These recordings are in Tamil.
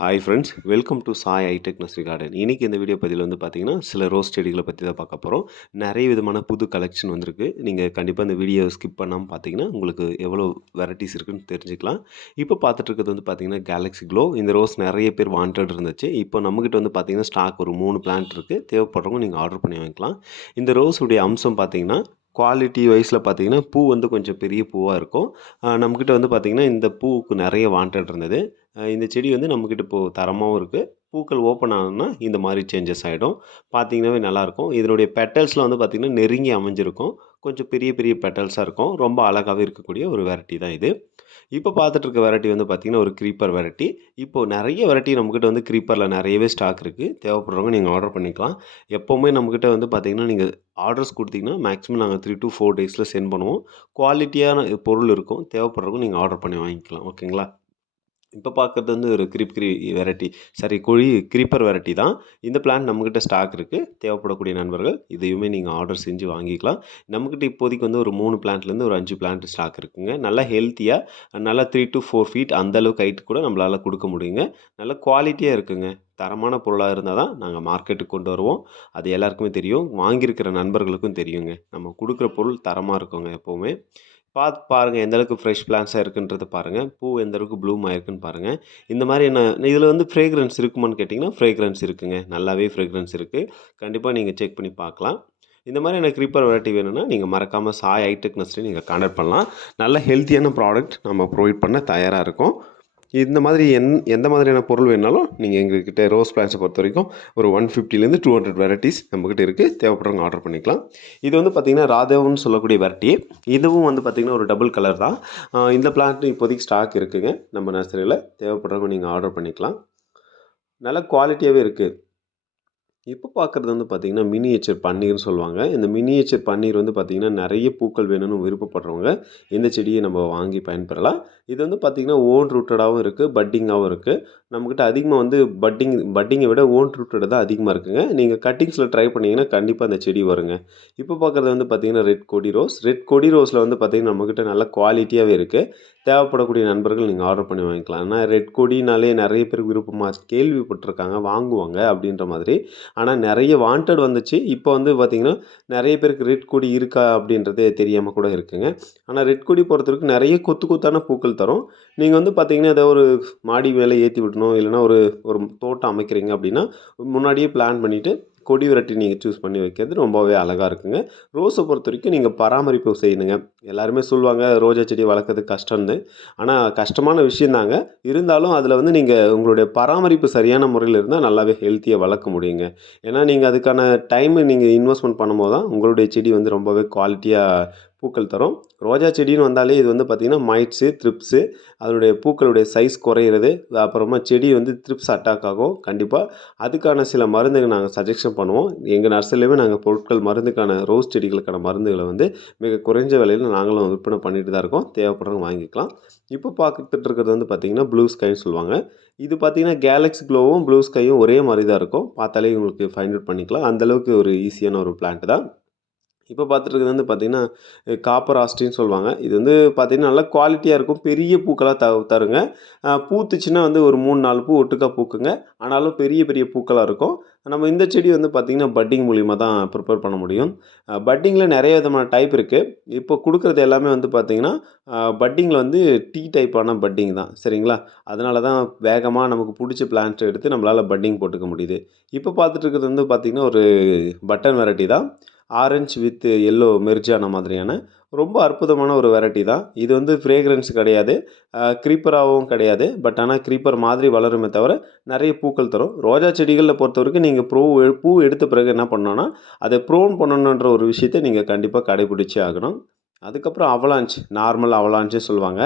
Hi friends welcome to Sai itech nursery garden இன்றைக்கி இந்த வீடியோ பதிவில் வந்து பார்த்தீங்கன்னா சில ரோஸ் செடிகளை பற்றி தான் பார்க்க போகிறோம் நிறைய விதமான புது கலெக்ஷன் வந்திருக்கு. நீங்கள் கண்டிப்பாக இந்த வீடியோ ஸ்கிப் பண்ணாமல் பார்த்தீங்கன்னா உங்களுக்கு எவ்வளோ வெரைட்டிஸ் இருக்குன்னு தெரிஞ்சுக்கலாம். இப்போ பார்த்துட்டு இருக்கிறது வந்து பார்த்தீங்கன்னா கேலக்ஸி க்ளோ இந்த ரோஸ் நிறைய பேர் வாண்டட் இருந்துச்சு. இப்போ நம்மக்கிட்ட வந்து பார்த்தீங்கன்னா ஸ்டாக் ஒரு மூணு பிளான்ட் இருக்குது தேவைப்படுறவங்க நீங்கள் ஆர்டர் பண்ணி வாங்கிக்கலாம். இந்த ரோஸுடைய அம்சம் பார்த்தீங்கன்னா குவாலிட்டி வைஸில் பார்த்தீங்கன்னா பூ வந்து கொஞ்சம் பெரிய பூவாக இருக்கும். நம்மக்கிட்ட வந்து பார்த்திங்கன்னா இந்த பூவுக்கு நிறைய வாண்டட் இருந்தது. இந்த செடி வந்து நம்மக்கிட்ட இப்போது தரமாகவும் இருக்குது பூக்கள் ஓப்பன் ஆனோன்னா இந்த மாதிரி சேஞ்சஸ் ஆகிடும் பார்த்தீங்கன்னாவே நல்லாயிருக்கும் இதனுடைய பெட்டல்ஸ்லாம் வந்து பார்த்திங்கன்னா நெருங்கி அமைஞ்சிருக்கும். கொஞ்சம் பெரிய பெரிய பெட்டல்ஸாக இருக்கும். ரொம்ப அழகாகவே இருக்கக்கூடிய ஒரு வெரைட்டி தான் இது. இப்போ பார்த்துட்டு இருக்க வெரைட்டி வந்து பார்த்திங்கன்னா ஒரு க்ரீப்பர் வெரைட்டி இப்போது நிறைய வெரைட்டி நம்மக்கிட்ட வந்து க்ரீப்பரில் நிறையவே ஸ்டாக் இருக்குது தேவைப்படுறவங்க நீங்கள் ஆர்டர் பண்ணிக்கலாம். எப்போவுமே நம்மக்கிட்ட வந்து பார்த்திங்கன்னா நீங்கள் ஆர்டர்ஸ் கொடுத்தீங்கன்னா மேக்ஸிமம் நாங்கள் த்ரீ டு ஃபோர் டேஸில் சென்ட் பண்ணுவோம். குவாலிட்டியான பொருள் இருக்கும். தேவைப்படுறவங்க நீங்கள் ஆர்டர் பண்ணி வாங்கிக்கலாம். ஓகேங்களா? இப்போ பார்க்குறது வந்து ஒரு கிரிப் கிரி வெரைட்டி சாரி குழி கிரீப்பர் வெரைட்டி தான். இந்த பிளான் நம்மக்கிட்ட ஸ்டாக் இருக்குது தேவைப்படக்கூடிய நண்பர்கள் இதையுமே நீங்கள் ஆர்டர் செஞ்சு வாங்கிக்கலாம். நம்மக்கிட்ட இப்போதைக்கு வந்து ஒரு மூணு பிளான்ட்லேருந்து ஒரு அஞ்சு பிளான்ட் ஸ்டாக் இருக்குங்க. நல்லா ஹெல்த்தியாக நல்லா த்ரீ டு ஃபோர் ஃபீட் அந்தளவுக்கு ஹைட் கூட நம்மளால் கொடுக்க முடியுங்க. நல்ல குவாலிட்டியாக இருக்குங்க. தரமான பொருளாக இருந்தால் தான் நாங்கள் மார்க்கெட்டுக்கு கொண்டு வருவோம். அது எல்லாருக்குமே தெரியும். வாங்கியிருக்கிற நண்பர்களுக்கும் தெரியுங்க. நம்ம கொடுக்குற பொருள் தரமாக இருக்குங்க எப்போவுமே. பார்த்து பாருங்கள் எந்த அளவுக்கு ஃப்ரெஷ் பிளான்ஸாக இருக்குன்றத பாருங்கள் பூ எந்தளவுக்கு ப்ளூம் ஆயிருக்குன்னு பாருங்கள் இந்த மாதிரி என்ன இதில் வந்து ஃப்ரேக்ரன்ஸ் இருக்குமான்னு கேட்டிங்கன்னா ஃப்ரேக்ரன்ஸ் இருக்குங்க. நல்லாவே ஃப்ரேக்ரன்ஸ் இருக்குது கண்டிப்பாக நீங்கள் செக் பண்ணி பார்க்கலாம். இந்த மாதிரி எனக்கு க்ரீப்பர் வெரைட்டி வேணும்னா நீங்கள் மறக்காமல் சாய் ஐடெக் நீங்கள் கான்டாக்ட் பண்ணலாம். நல்ல ஹெல்த்தியான ப்ராடக்ட் நம்ம ப்ரொவைட் பண்ண தயாராக இருக்கும். இந்த மாதிரி எந் எந்த மாதிரியான பொருள் வேணாலும் நீங்கள் எங்கள்கிட்ட ரோஸ் பிளான்ஸை பொறுத்த வரைக்கும் ஒரு ஒன் ஃபிஃப்டிலேருந்து டூ ஹண்ட்ரட் வெரைட்டிஸ் நம்மக்கிட்ட இருக்குது தேவைப்படுறவங்க ஆர்டர் பண்ணிக்கலாம். இது வந்து பார்த்திங்கன்னா ராதேவன் சொல்லக்கூடிய வெரைட்டி இதுவும் வந்து பார்த்திங்கன்னா ஒரு டபுள் கலர் தான். இந்த பிளான்ட் இப்போதைக்கு ஸ்டாக் இருக்குதுங்க நம்ம நர்சரியில் தேவைப்படுறவங்க நீங்கள் ஆர்டர் பண்ணிக்கலாம். நல்ல குவாலிட்டியாகவே இருக்குது இப்போ பார்க்குறது வந்து பார்த்திங்கன்னா மினியேச்சர் பன்னீர்னு சொல்லுவாங்க. இந்த மினியேச்சர் பன்னீர் வந்து பார்த்திங்கன்னா நிறைய பூக்கள் வேணும்னு விருப்பப்படுறவங்க இந்த செடியை நம்ம வாங்கி பயன்பெறலாம். இது வந்து பார்த்திங்கன்னா ஓன் ரூட்டடாகவும் இருக்குது பட்டிங்காகவும் இருக்குது நம்மக்கிட்ட அதிகமாக வந்து பட்டிங் பட்டிங்கை விட ஓன் ரூட்டட் தான் அதிகமாக இருக்குங்க. நீங்கள் கட்டிங்ஸில் ட்ரை பண்ணிங்கன்னா கண்டிப்பாக அந்த செடி வருங்க. இப்போ பார்க்குறது வந்து பார்த்திங்கன்னா ரெட் கொடி ரோஸ் ரெட் கொடி ரோஸில் வந்து பார்த்திங்கன்னா நம்மக்கிட்ட நல்ல குவாலிட்டியாகவே இருக்குது தேவைப்படக்கூடிய நண்பர்கள் நீங்கள் ஆர்டர் பண்ணி வாங்கிக்கலாம். ஏன்னா ரெட் கொடினாலே நிறைய பேர் விருப்பமாக கேள்விப்பட்டிருக்காங்க வாங்குவாங்க அப்படின்ற மாதிரி. ஆனால் நிறைய வாண்டட் வந்துச்சு. இப்போ வந்து பார்த்திங்கன்னா நிறைய பேருக்கு ரெட் கொடி இருக்கா அப்படின்றதே தெரியாமல் கூட இருக்குங்க. ஆனால் ரெட் கொடி பொறுத்த வரைக்கும் நிறைய கொத்து கொத்தான பூக்கள் தரும். நீங்கள் வந்து பார்த்திங்கன்னா ஏதோ ஒரு மாடி மேலே ஏற்றி விடணும் இல்லைன்னா ஒரு ஒரு தோட்டம் அமைக்கிறீங்க அப்படின்னா முன்னாடியே பிளான் பண்ணிவிட்டு கொடி விரட்டி நீங்கள் சூஸ் பண்ணி வைக்கிறது ரொம்பவே அழகாக இருக்குங்க. ரோஸை பொறுத்த வரைக்கும் நீங்கள் பராமரிப்பு செய்யணுங்க எல்லாருமே சொல்லுவாங்க ரோஜா செடி வளர்க்குறது கஷ்டம்னு. ஆனால் கஷ்டமான விஷயந்தாங்க இருந்தாலும் அதில் வந்து நீங்கள் உங்களுடைய பராமரிப்பு சரியான முறையில் இருந்தால் நல்லாவே ஹெல்த்தியாக வளர்க்க முடியுங்க. ஏன்னா நீங்கள் அதுக்கான டைம் நீங்கள் இன்வெஸ்ட்மெண்ட் பண்ணும்போது தான் உங்களுடைய செடி வந்து ரொம்பவே குவாலிட்டியாக பூக்கள் தரும். ரோஜா செடின்னு வந்தாலே இது வந்து பார்த்திங்கன்னா மைட்ஸு த்ரிப்ஸு அதனுடைய பூக்களுடைய சைஸ் குறையிறது. அப்புறமா செடி வந்து த்ரிப்ஸ் அட்டாக் ஆகும். கண்டிப்பாக அதுக்கான சில மருந்துகள் நாங்கள் சஜெஷன் பண்ணுவோம். எங்கள் நர்சரிலையுமே நாங்கள் பொருட்கள் மருந்துக்கான ரோஸ் செடிகளுக்கான மருந்துகளை வந்து மிக குறைஞ்ச விலையில் நாங்களும் விற்பனை பண்ணிட்டு தான் இருக்கோம். தேவைப்படுறவங்க வாங்கிக்கலாம். இப்போ பார்த்துட்டு இருக்கிறது வந்து பார்த்திங்கன்னா ப்ளூ ஸ்கைன்னு சொல்லுவாங்க. இது பார்த்திங்கன்னா கேலக்ஸி க்ளோவும் ப்ளூ ஸ்கையும் ஒரே மாதிரி தான் இருக்கும். பார்த்தாலே உங்களுக்கு ஃபைண்ட் அவுட் பண்ணிக்கலாம். அந்தளவுக்கு ஒரு ஈஸியான ஒரு பிளான்ட் தான். இப்போ பார்த்துட்டு வந்து பார்த்திங்கன்னா காப்பர் ஆஸ்டின்னு சொல்லுவாங்க. இது வந்து பார்த்திங்கன்னா நல்லா குவாலிட்டியாக இருக்கும். பெரிய பூக்களாக த தருங்க. பூத்துச்சுன்னா வந்து ஒரு மூணு நாலு பூ ஒட்டுக்கா பூக்குங்க. ஆனாலும் பெரிய பெரிய பூக்களாக இருக்கும். நம்ம இந்த செடி வந்து பார்த்திங்கன்னா பட்டிங் மூலிமா தான் ப்ரிப்பேர் பண்ண முடியும். பட்டிங்கில் நிறைய விதமான டைப் இருக்குது இப்போ கொடுக்குறது எல்லாமே வந்து பார்த்திங்கன்னா பட்டிங்கில் வந்து டீ டைப்பான பட்டிங் தான். சரிங்களா? அதனால தான் வேகமாக நமக்கு பிடிச்ச பிளான்ட் எடுத்து நம்மளால் பட்டிங் போட்டுக்க முடியுது. இப்போ பார்த்துட்டு இருக்கிறது வந்து பார்த்திங்கன்னா ஒரு பட்டன் வெரைட்டி தான். ஆரஞ்சு வித் எல்லோ மெர்ஜான மாதிரியான ரொம்ப அற்புதமான ஒரு வெரைட்டி தான். இது வந்து ஃப்ரேக்ரன்ஸ் கிடையாது. க்ரீப்பராகவும் கிடையாது. பட் ஆனால் க்ரீப்பர் மாதிரி வளருமே தவிர நிறைய பூக்கள் தரும். ரோஜா செடிகளில் பொறுத்த வரைக்கும் நீங்கள் ப்ரோ பூ எடுத்த பிறகு என்ன பண்ணோன்னா அதை ப்ரோன் பண்ணணுன்ற ஒரு விஷயத்தை நீங்கள் கண்டிப்பாக கடைபிடிச்சே ஆகணும். அதுக்கப்புறம் அவலாஞ்ச் நார்மல் அவலாஞ்சே சொல்லுவாங்க.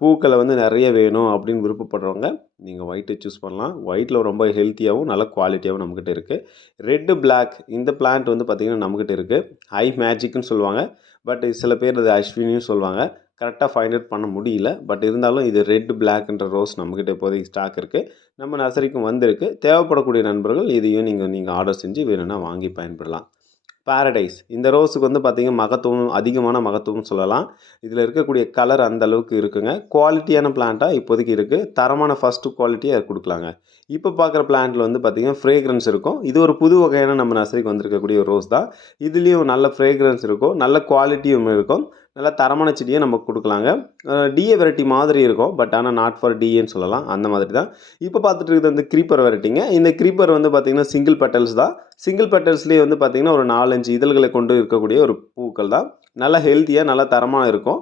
பூக்களை வந்து நிறைய வேணும் அப்படின்னு விருப்பப்படுறவங்க நீங்கள் ஒயிட்டை சூஸ் பண்ணலாம். ஒயிட்டில் ரொம்ப ஹெல்த்தியாகவும் நல்ல குவாலிட்டியாகவும் நம்மக்கிட்ட இருக்குது ரெட்டு பிளாக் இந்த பிளான்ட் வந்து பார்த்திங்கன்னா நம்மக்கிட்ட இருக்குது ஹை மேஜிக்னு சொல்லுவாங்க. பட் சில பேர் அது அஸ்வினியும் சொல்லுவாங்க. கரெக்டாக ஃபைண்ட் அவுட் பண்ண முடியல. பட் இருந்தாலும் இது ரெட் பிளாக்ன்ற ரோஸ் நம்மக்கிட்ட இப்போதைக்கு ஸ்டாக் இருக்குது நம்ம நர்சரிக்கும் வந்திருக்கு. தேவைப்படக்கூடிய நண்பர்கள் இதையும் நீங்கள் நீங்கள் ஆர்டர் செஞ்சு வேணும்னா வாங்கி பயன்படலாம். பேரடைஸ் இந்த ரோஸுக்கு வந்து பார்த்திங்கன்னா மகத்துவம் அதிகமான மகத்துவம்னு சொல்லலாம். இதில் இருக்கக்கூடிய கலர் அந்த அளவுக்கு இருக்குங்க. குவாலிட்டியான பிளான்ட்டாக இப்போதைக்கு இருக்குது தரமான ஃபஸ்ட்டு குவாலிட்டியாக கொடுக்கலாங்க. இப்போ பார்க்குற பிளான்ட்டில் வந்து பார்த்திங்கன்னா ஃப்ரேக்ரன்ஸ் இருக்கும். இது ஒரு புது வகையான நம்ம நர்சரிக்கு வந்திருக்கக்கூடிய ரோஸ் தான். இதுலேயும் நல்ல ஃப்ரேக்ரன்ஸ் இருக்கும். நல்ல குவாலிட்டியும் இருக்கும். நல்ல தரமான செடியை நம்ம கொடுக்கலாங்க. டிஏ வெரைட்டி மாதிரி இருக்கும். பட் ஆனால் நாட் ஃபார் டிஏன்னு சொல்லலாம். அந்த மாதிரி தான். இப்போ பார்த்துட்டு இருக்கிறது வந்து க்ரீப்பர் வெரைட்டிங்க இந்த க்ரீப்பர் வந்து பார்த்திங்கன்னா சிங்கிள் பெட்டல்ஸ் தான். சிங்கிள் பெட்டல்ஸ்லேயே வந்து பார்த்திங்கன்னா ஒரு நாலஞ்சு இதழ்களை கொண்டு இருக்கக்கூடிய ஒரு பூக்கள் தான். நல்லா ஹெல்த்தியாக நல்லா தரமாக இருக்கும்.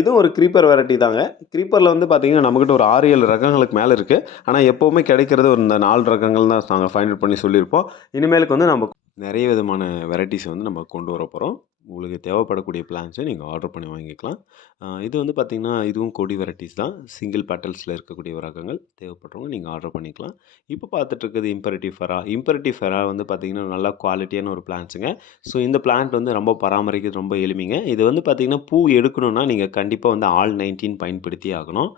இதுவும் ஒரு க்ரீப்பர் வெரைட்டி தாங்க. க்ரீப்பரில் வந்து பார்த்திங்கன்னா நம்மக்கிட்ட ஒரு ஆறு ஏழு ரகங்களுக்கு மேலே இருக்குது ஆனால் எப்போவுமே கிடைக்கிறது ஒரு இந்த நாலு ரகங்கள் தான் நாங்கள் ஃபைண்ட் அவுட் பண்ணி சொல்லியிருப்போம். இனிமேலுக்கு வந்து நம்ம நிறைய விதமான வெரைட்டிஸ் வந்து நம்ம கொண்டு வர போகிறோம் உங்களுக்கு தேவைப்படக்கூடிய பிளான்ஸை நீங்கள் ஆர்டர் பண்ணி வாங்கிக்கலாம். இது வந்து பார்த்திங்கன்னா இதுவும் கொடி வெரைட்டிஸ் தான். சிங்கிள் பேட்டல்ஸில் இருக்கக்கூடிய ரகங்கள் தேவைப்படுறவங்க நீங்கள் ஆர்டர் பண்ணிக்கலாம். இப்போ பார்த்துட்டு இம்பரட்டிவ் ஃபெரா இம்பரட்டிவ் ஃபெரா வந்து பார்த்திங்கன்னா நல்லா குவாலிட்டியான ஒரு பிளான்ஸுங்க ஸோ இந்த பிளான்ட் வந்து ரொம்ப பராமரிக்கிறது ரொம்ப எளிமைங்க. இது வந்து பார்த்திங்கன்னா பூ எடுக்கணும்னா நீங்கள் கண்டிப்பாக வந்து ஆல் நைன்டீன் பயன்படுத்தி ஆகணும்.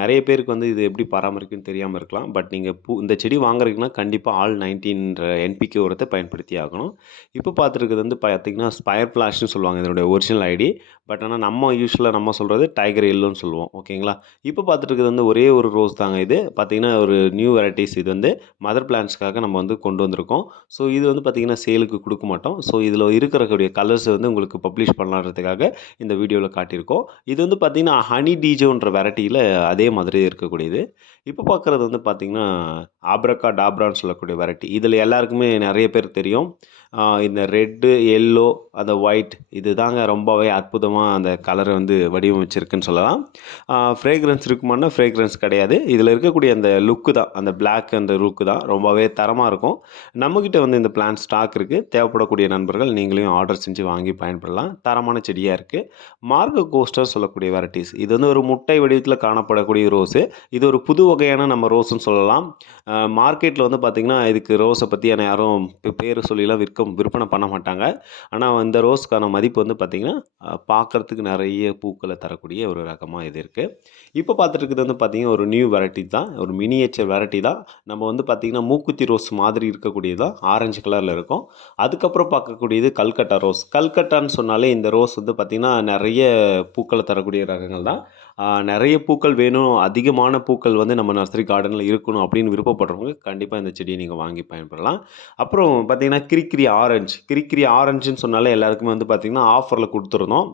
நிறைய பேருக்கு வந்து இது எப்படி பராமரிக்குன்னு தெரியாமல் இருக்கலாம். பட் நீங்கள் பூ இந்த செடி வாங்குறீங்கன்னா கண்டிப்பாக ஆல் நைன்டீன்ற என்பிகே உரத்தை பயன்படுத்தி ஆகணும். இப்போ பார்த்துருக்கிறது வந்து பார்த்திங்கன்னா ஸ்பயர் ஃப்ளாஷ்னு சொல்லுவாங்க இதனுடைய ஒரிஜினல் ஐடி பட் ஆனால் நம்ம யூஸ்வலாக நம்ம சொல்கிறது டைகர் எல்லோன்னு சொல்லுவோம் ஓகேங்களா? இப்போ பார்த்துட்டு இருக்கிறது வந்து ஒரே ஒரு ரோஸ் தாங்க இது. பார்த்திங்கன்னா ஒரு நியூ வெரைட்டிஸ் இது வந்து மதர் பிளான்ஸ்க்காக நம்ம வந்து கொண்டு வந்திருக்கோம். ஸோ இது வந்து பார்த்திங்கன்னா சேலுக்கு கொடுக்க மாட்டோம். ஸோ இதில் இருக்கக்கூடிய கலர்ஸ் வந்து உங்களுக்கு பப்ளிஷ் பண்ணலான்றதுக்காக இந்த வீடியோவில் காட்டியிருக்கோம். இது வந்து பார்த்திங்கன்னா ஹனி டீஜோன்ற வெரைட்டியில் அதே மாதிரி இருக்கக்கூடியது. இப்போ பார்க்குறது வந்து பார்த்திங்கன்னா ஆப்ரக்கா டாப்ரான்னு சொல்லக்கூடிய வெரைட்டி இதில் எல்லாருக்குமே நிறைய பேர் தெரியும். இந்த ரெட்டு எல்லோ அந்த ஒயிட் இது தாங்க ரொம்பவே அற்புதமாக அந்த கலரை வந்து வடிவமைச்சிருக்குன்னு சொல்லலாம். ஃப்ரேக்ரன்ஸ் இருக்குமானா ஃப்ரேக்ரன்ஸ் கிடையாது. இதில் இருக்கக்கூடிய அந்த லுக்கு தான் அந்த பிளாக் அந்த லுக்கு தான் ரொம்பவே தரமாக இருக்கும். நம்மக்கிட்ட வந்து இந்த பிளான் ஸ்டாக் இருக்குது தேவைப்படக்கூடிய நண்பர்கள் நீங்களையும் ஆர்டர் செஞ்சு வாங்கி பயன்படலாம். தரமான செடியாக இருக்குது மார்க் கோஸ்டர் சொல்லக்கூடிய வெரைட்டிஸ் இது வந்து ஒரு முட்டை வடிவத்தில் காணப்படக்கூடிய ரோஸு இது ஒரு புது வகையான நம்ம ரோஸ்ன்னு சொல்லலாம். மார்க்கெட்டில் வந்து பார்த்திங்கன்னா இதுக்கு ரோஸை பற்றியான யாரும் பேர் சொல்லிலாம் விற்க விற்பனை பண்ண மாட்டாங்க. ஆனால் இந்த ரோஸ்க்கான மதிப்பு வந்து பார்த்திங்கன்னா பார்க்குறதுக்கு நிறைய பூக்களை தரக்கூடிய ஒரு ரகமாக இது இருக்குது இப்போ பார்த்துட்டு வந்து பார்த்திங்கன்னா ஒரு நியூ வெரைட்டி தான். ஒரு மினியேச்சர் வெரைட்டி தான். நம்ம வந்து பார்த்திங்கன்னா மூக்குத்தி ரோஸ் மாதிரி இருக்கக்கூடியது தான். ஆரஞ்சு கலரில் இருக்கும். அதுக்கப்புறம் பார்க்கக்கூடியது கல்கட்டா ரோஸ். கல்கட்டான்னு சொன்னாலே இந்த ரோஸ் வந்து பார்த்திங்கன்னா நிறைய பூக்களை தரக்கூடிய ரகங்கள் தான். நிறைய பூக்கள் வேணும். அதிகமான பூக்கள் வந்து நம்ம நர்சரி கார்டனில் இருக்கணும் அப்படின்னு விருப்பப்படுறவங்க கண்டிப்பாக இந்த செடியை நீங்கள் வாங்கி பயன்படலாம். அப்புறம் பார்த்தீங்கன்னா கிரிக்கிரி ஆரஞ்சு கிரிக்கிரி ஆரஞ்சுன்னு சொன்னாலே எல்லாருக்குமே வந்து பார்த்திங்கன்னா ஆஃபரில் கொடுத்துருந்தோம்.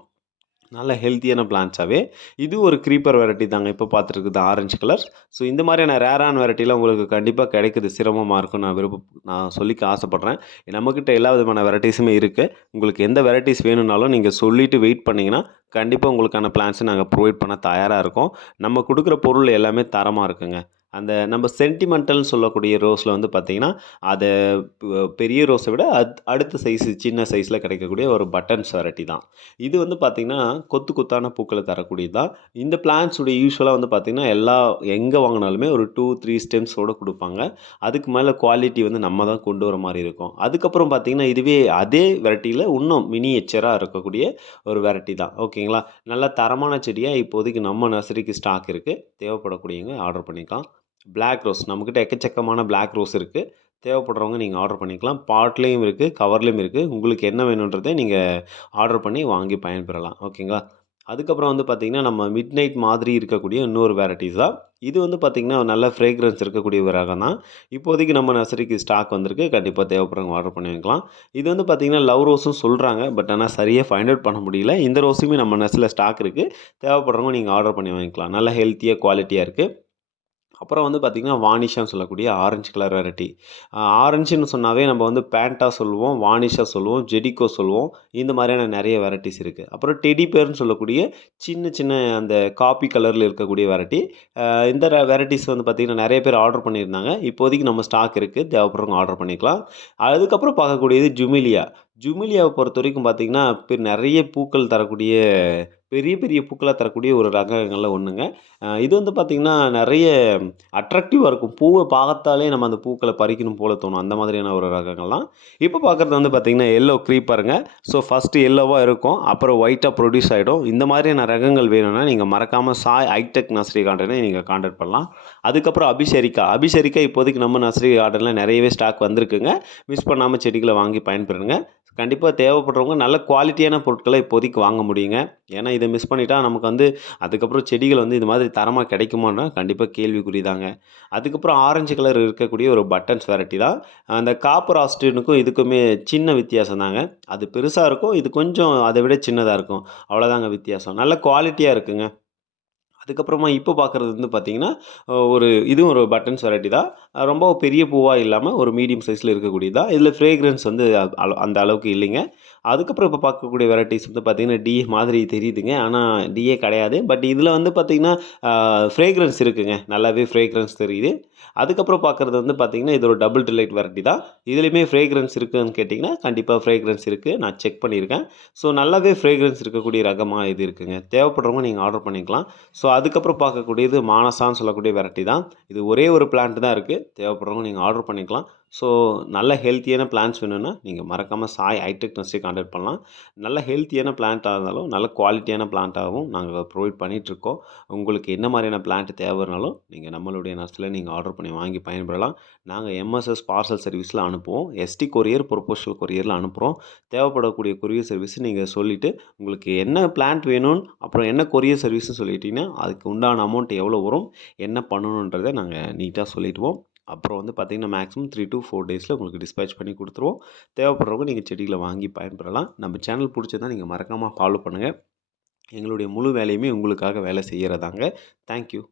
நல்ல ஹெல்த்தியான பிளான்ஸாகவே இது ஒரு க்ரீப்பர் வெரைட்டி தாங்க. இப்போ பார்த்துருக்குது ஆரஞ்சு கலர் ஸோ இந்த மாதிரியான ரேரான வெரைட்டிலாம் உங்களுக்கு கண்டிப்பாக கிடைக்குது. சிரமமாக இருக்கும் நான் விருப்ப நான் சொல்லிக்க ஆசைப்பட்றேன். நம்மக்கிட்ட எல்லா விதமான வெரைட்டிஸுமே இருக்குது உங்களுக்கு எந்த வெரைட்டிஸ் வேணும்னாலும் நீங்கள் சொல்லிவிட்டு வெயிட் பண்ணிங்கன்னா கண்டிப்பாக உங்களுக்கான பிளான்ஸை நாங்கள் ப்ரொவைட் பண்ண தயாராக இருக்கோம். நம்ம கொடுக்குற பொருள் எல்லாமே தரமாக இருக்குங்க. அந்த நம்ம சென்டிமெண்டல்னு சொல்லக்கூடிய ரோஸில் வந்து பார்த்திங்கன்னா அதை பெரிய ரோஸை விட அத் அடுத்த சைஸ் சின்ன சைஸில் கிடைக்கக்கூடிய ஒரு பட்டன்ஸ் வெரைட்டி தான். இது வந்து பார்த்திங்கன்னா கொத்து கொத்தான பூக்களை தரக்கூடியது தான். இந்த பிளான்ஸுடைய யூஸ்வலாக வந்து பார்த்திங்கன்னா எல்லா எங்கே வாங்கினாலுமே ஒரு டூ த்ரீ ஸ்டெம்ஸோடு கொடுப்பாங்க. அதுக்கு மேலே குவாலிட்டி வந்து நம்ம தான் கொண்டு வர மாதிரி இருக்கும். அதுக்கப்புறம் பார்த்திங்கன்னா இதுவே அதே வெரைட்டியில் இன்னும் மினியேச்சராக இருக்கக்கூடிய ஒரு வெரைட்டி தான். ஓகேங்களா? நல்ல தரமான செடியாக இப்போதைக்கு நம்ம நர்சரிக்கு ஸ்டாக் இருக்குது தேவைப்படக்கூடியவங்க ஆர்டர் பண்ணிக்கலாம். பிளாக் ரோஸ் நம்மக்கிட்ட எக்கச்சக்கமான பிளாக் ரோஸ் இருக்குது தேவைப்படுறவங்க நீங்கள் ஆர்டர் பண்ணிக்கலாம். பாட்லேயும் இருக்குது கவர்லேயும் இருக்குது உங்களுக்கு என்ன வேணுன்றதை நீங்கள் ஆர்டர் பண்ணி வாங்கி பயன்பெறலாம். ஓகேங்களா அதுக்கப்புறம் வந்து பார்த்திங்கன்னா நம்ம மிட் நைட் மாதிரி இருக்கக்கூடிய இன்னொரு வெரைட்டிஸ் தான். இது வந்து பார்த்திங்கன்னா நல்ல ஃப்ரேக்ரன்ஸ் இருக்கக்கூடிய ஒரு ரகம் தான். இப்போதைக்கு நம்ம நர்சரிக்கு ஸ்டாக் வந்திருக்கு. கண்டிப்பாக தேவைப்படுறவங்க ஆர்டர் பண்ணி வைக்கலாம் இது வந்து பார்த்திங்கன்னா லவ் ரோஸும் சொல்கிறாங்க பட் ஆனால் சரியாக ஃபைண்ட் அவுட் பண்ண முடியல. இந்த ரோஸுமே நம்ம நர்சரியில் ஸ்டாக் இருக்குது தேவைப்படுறவங்க நீங்கள் ஆர்டர் பண்ணி வாங்கிக்கலாம். நல்ல ஹெல்த்தியாக குவாலிட்டியாக இருக்குது அப்புறம் வந்து பார்த்திங்கன்னா வானிஷான்னு சொல்லக்கூடிய ஆரஞ்சு கலர் வெரைட்டி ஆரஞ்சுன்னு சொன்னாவே நம்ம வந்து பேண்டா சொல்லுவோம் வானிஷா சொல்லுவோம் ஜெடிகோ சொல்லுவோம். இந்த மாதிரியான நிறைய வெரைட்டிஸ் இருக்குது அப்புறம் டெடி பேர்னு சொல்லக்கூடிய சின்ன சின்ன அந்த காப்பி கலரில் இருக்கக்கூடிய வெரைட்டி. இந்த வெரைட்டிஸ் வந்து பார்த்திங்கன்னா நிறைய பேர் ஆர்டர் பண்ணியிருந்தாங்க. இப்போதைக்கு நம்ம ஸ்டாக் இருக்குது தேவைப்படுறவங்க ஆர்டர் பண்ணிக்கலாம். அதுக்கப்புறம் பார்க்கக்கூடியது ஜுமிலியா. ஜுமிலியாவை பொறுத்த வரைக்கும் பார்த்திங்கன்னா இப்போ நிறைய பூக்கள் தரக்கூடிய பெரிய பெரிய பூக்களாக தரக்கூடிய ஒரு ரகங்களில் ஒன்றுங்க இது வந்து பார்த்திங்கன்னா நிறைய அட்ராக்டிவாக இருக்கும். பூவை பார்த்தாலே நம்ம அந்த பூக்களை பறிக்கணும் போல தோணும். அந்த மாதிரியான ஒரு ரகங்கள்லாம். இப்போ பார்க்குறது வந்து பார்த்திங்கன்னா எல்லோ க்ரீப்பருங்க ஸோ ஃபஸ்ட்டு எல்லோவாக இருக்கும். அப்புறம் ஒயிட்டாக ப்ரொடியூஸ் ஆகிடும் இந்த மாதிரியான ரகங்கள் வேணும்னா நீங்கள் மறக்காமல் சாய் ஹைடெக் நர்சரி கார்டனை நீங்கள் காண்டாக்ட் பண்ணலாம். அதுக்கப்புறம் அபிஷரிக்கா. அபிஷரிக்கா இப்போதைக்கு நம்ம நர்சரி கார்டனில் நிறையவே ஸ்டாக் வந்திருக்குங்க. மிஸ் பண்ணாமல் செடிகளை வாங்கி பயன்பெறுங்க. கண்டிப்பாக தேவைப்படுறவங்க நல்ல குவாலிட்டியான பொருட்களை இப்போதைக்கு வாங்க முடியுங்க. ஏன்னா இதை மிஸ் பண்ணிட்டா நமக்கு வந்து அதுக்கப்புறம் செடிகள் வந்து இது மாதிரி தரமாக கிடைக்குமான்னா கண்டிப்பாக கேள்விக்குறி தாங்க. அதுக்கப்புறம் ஆரஞ்சு கலர் இருக்கக்கூடிய ஒரு பட்டன்ஸ் வெரைட்டி தான். அந்த காப்பர் ஆஸ்டினுக்கும் இதுக்குமே சின்ன வித்தியாசம் தாங்க. அது பெருசாக இருக்கும் இது கொஞ்சம் அதை விட சின்னதாக இருக்கும். அவ்வளோதாங்க வித்தியாசம். நல்ல குவாலிட்டியாக இருக்குங்க. அதுக்கப்புறமா இப்போ பார்க்குறது வந்து பார்த்திங்கன்னா ஒரு இதுவும் ஒரு பட்டன்ஸ் வெரைட்டி தான். ரொம்ப பெரிய பூவாக இல்லாமல் ஒரு மீடியம் சைஸில் இருக்கக்கூடியதாக இதில் ஃப்ரேக்ரன்ஸ் வந்து அள- அந்த அளவுக்கு இல்லைங்க. அதுக்கப்புறம் இப்போ பார்க்கக்கூடிய வெரைட்டிஸ் வந்து பார்த்திங்கன்னா டிஏ மாதிரி தெரியுதுங்க. ஆனால் டிஏ கிடையாது. பட் இதில் வந்து பார்த்திங்கன்னா ஃப்ரேக்ரன்ஸ் இருக்குதுங்க நல்லாவே ஃப்ரேக்ரன்ஸ் தெரியுது. அதுக்கப்புறம் பார்க்குறது வந்து பார்த்திங்கன்னா இது ஒரு டபுள் டிலைட் வெரைட்டி தான். இதுலேயுமே ஃப்ரேக்ரன்ஸ் இருக்குன்னு கேட்டிங்கன்னா கண்டிப்பாக ஃப்ரேக்ரன்ஸ் இருக்குது நான் செக் பண்ணியிருக்கேன். ஸோ நல்லாவே ஃப்ரேக்ரன்ஸ் இருக்கக்கூடிய ரகமாக இது இருக்குங்க. தேவைப்படுறவங்க நீங்கள் ஆர்டர் பண்ணிக்கலாம். ஸோ அதுக்கப்புறம் பார்க்கக்கூடியது மானசான்னு சொல்லக்கூடிய வெரைட்டி தான். இது ஒரே ஒரு பிளான்ட் தான் இருக்குது தேவைப்படுறவங்க நீங்கள் ஆர்டர் பண்ணிக்கலாம். ஸோ நல்ல ஹெல்த்தியான பிளான்ஸ் வேணும்னா நீங்கள் மறக்காமல் சாய் ஹைடெக் நர்சரி கான்டாக்ட் பண்ணலாம். நல்ல ஹெல்த்தியான பிளான்ட்டாக இருந்தாலும் நல்ல குவாலிட்டியான பிளான்ட்டாகவும் நாங்கள் ப்ரொவைட் பண்ணிகிட்ருக்கோம் உங்களுக்கு என்ன மாதிரியான பிளான்ட் தேவைனாலும் நீங்கள் நம்மளுடைய நர்ஸில் நீங்கள் ஆர்டர் பண்ணி வாங்கி பயன்பெறலாம். நாங்கள் எம்எஸ்எஸ் பார்சல் சர்வீஸில் அனுப்புவோம். எஸ்டி கொரியர் ப்ரொபோஷனல் கொரியரில் அனுப்புகிறோம் தேவைப்படக்கூடிய கொரியர் சர்வீஸ் நீங்கள் சொல்லிவிட்டு உங்களுக்கு என்ன பிளான்ட் வேணும்னு அப்புறம் என்ன கொரியர் சர்வீஸ்னு சொல்லிட்டீங்கன்னா அதுக்கு உண்டான அமௌண்ட் எவ்வளோ வரும் என்ன பண்ணணுன்றதை நாங்கள் நீட்டாக சொல்லிடுவோம். அப்புறம் வந்து பார்த்திங்கன்னா மேக்ஸிமம் த்ரீ டு ஃபோர் டேஸில் உங்களுக்கு டிஸ்பேச் பண்ணி கொடுத்துருவோம். தேவைப்படுறவங்க நீங்கள் செடிகளை வாங்கி பயன்பெறலாம். நம்ம சேனல் பிடிச்சதான் நீங்கள் மறக்காமல் ஃபாலோ பண்ணுங்கள் எங்களுடைய முழு வேலையுமே உங்களுக்காக வேலை செய்கிறதாங்க தேங்க்யூ